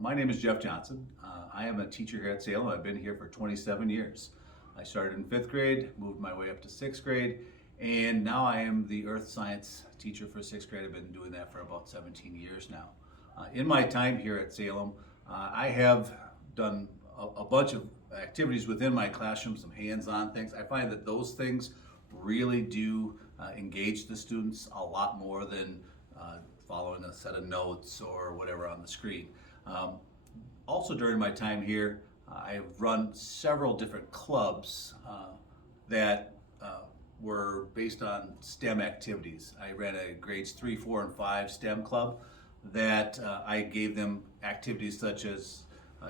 My name is Jeff Johnson. I am a teacher here at Salem. I've been here for 27 years. I started in 5th grade, moved my way up to 6th grade, and now I am the earth science teacher for 6th grade. I've been doing that for about 17 years now. In my time here at Salem, I have done a bunch of activities within my classroom, some hands-on things. I find that those things really do engage the students a lot more than following a set of notes or whatever on the screen. Also during my time here, I've run several different clubs that were based on STEM activities. I ran a grades 3, 4, and 5 STEM club that I gave them activities such as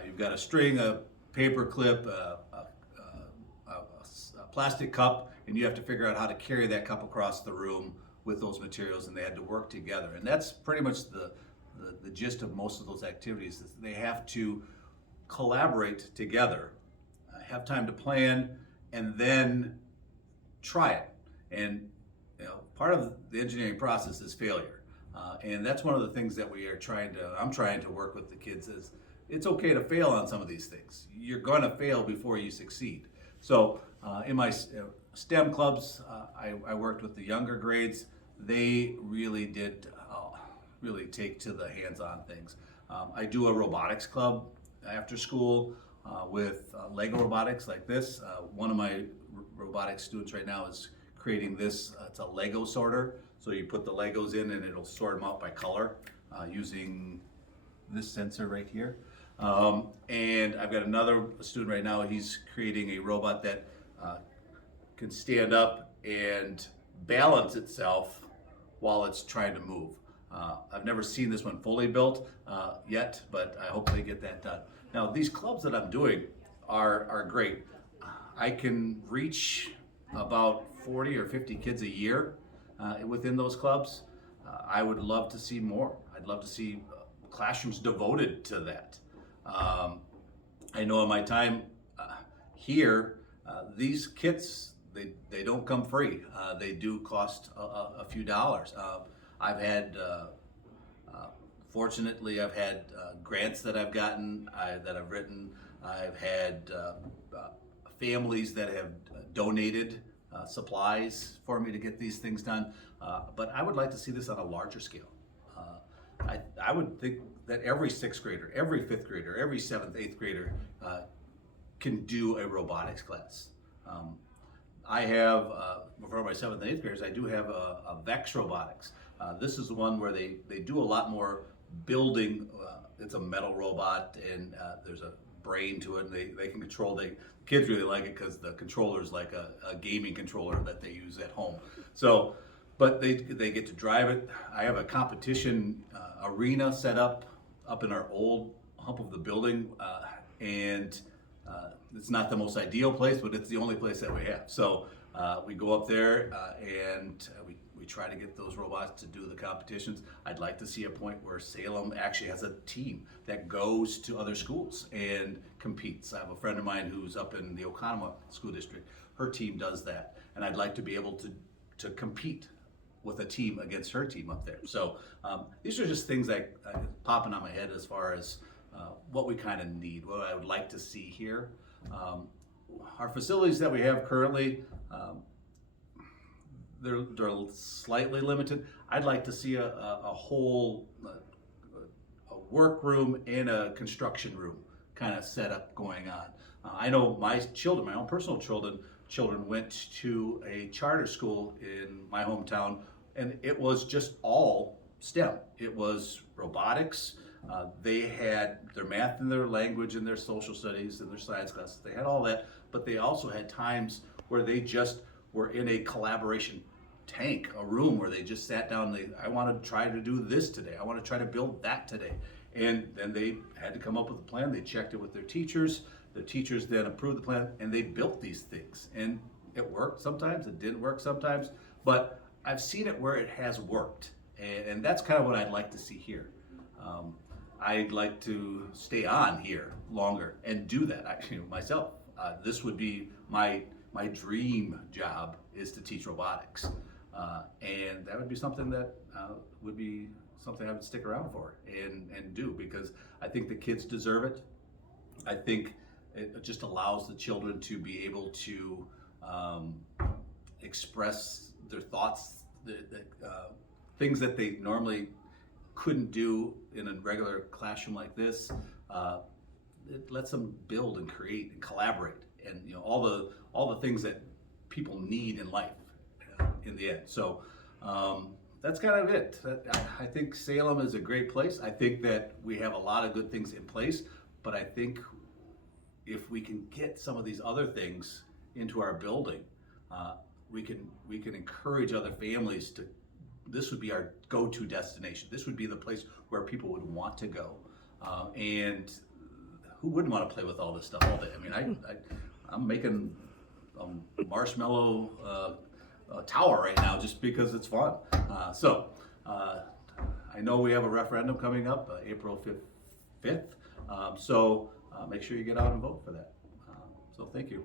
you've got a string, a paper clip, a plastic cup, and you have to figure out how to carry that cup across the room with those materials, and they had to work together. And that's pretty much the gist of most of those activities. Is they have to collaborate together, have time to plan, and then try it. And part of the engineering process is failure. And that's one of the things that I'm trying to work with the kids is it's okay to fail on some of these things. You're gonna fail before you succeed. So in my STEM clubs, I worked with the younger grades. They really did really take to the hands-on things. I do a robotics club after school with Lego robotics like this. One of my robotics students right now is creating this. It's a Lego sorter. So you put the Legos in and it'll sort them out by color using this sensor right here. And I've got another student right now, he's creating a robot that can stand up and balance itself while it's trying to move. I've never seen this one fully built yet, but I hope they get that done. Now, these clubs that I'm doing are great. I can reach about 40 or 50 kids a year within those clubs. I would love to see more. I'd love to see classrooms devoted to that. I know in my time here, these kits, they don't come free. They do cost a few dollars. I've had, fortunately, I've had grants that I've gotten, that I've written. I've had families that have donated supplies for me to get these things done. But I would like to see this on a larger scale. I would think that every 6th grader, every 5th grader, every 7th, 8th grader can do a robotics class. I have, for my 7th and 8th graders, I do have a VEX robotics. This is the one where they do a lot more building. It's a metal robot and there's a brain to it, and they can control. Kids really like it because the controller is like a gaming controller that they use at home. So, but they get to drive it. I have a competition arena set up in our old hump of the building, and it's not the most ideal place, but it's the only place that we have. So we go up there and we try to get those robots to do the competitions. I'd like to see a point where Salem actually has a team that goes to other schools and competes. I have a friend of mine who's up in the Oconomowoc School District. Her team does that, and I'd like to be able to compete with a team against her team up there. So these are just things that popping on my head as far as what we kind of need, what I would like to see here. Our facilities that we have currently, they're slightly limited. I'd like to see a whole a workroom and a construction room kind of setup going on. I know my children, my own personal children went to a charter school in my hometown, and it was just all STEM. It was robotics. They had their math and their language and their social studies and their science classes. They had all that, but they also had times where they just were in a collaboration tank, a room where they just sat down and I want to try to do this today. I want to try to build that today. And then they had to come up with a plan. They checked it with their teachers. The teachers then approved the plan, and they built these things. And it worked sometimes, it didn't work sometimes, but I've seen it where it has worked. And that's kind of what I'd like to see here. I'd like to stay on here longer and do that actually myself. This would be my dream job, is to teach robotics. And that would be something that would be something I would stick around for and do, because I think the kids deserve it. I think it just allows the children to be able to express their thoughts, the things that they normally couldn't do in a regular classroom like this. It lets them build and create and collaborate, and all the things that people need in life in the end. So that's kind of it. I think Salem is a great place. I think that we have a lot of good things in place, but I think if we can get some of these other things into our building, we can encourage other families to. This would be our go-to destination. This would be the place where people would want to go, and who wouldn't want to play with all this stuff all day? I mean, I'm making a marshmallow tower right now just because it's fun. I know we have a referendum coming up April 5th, so make sure you get out and vote for that. So thank you.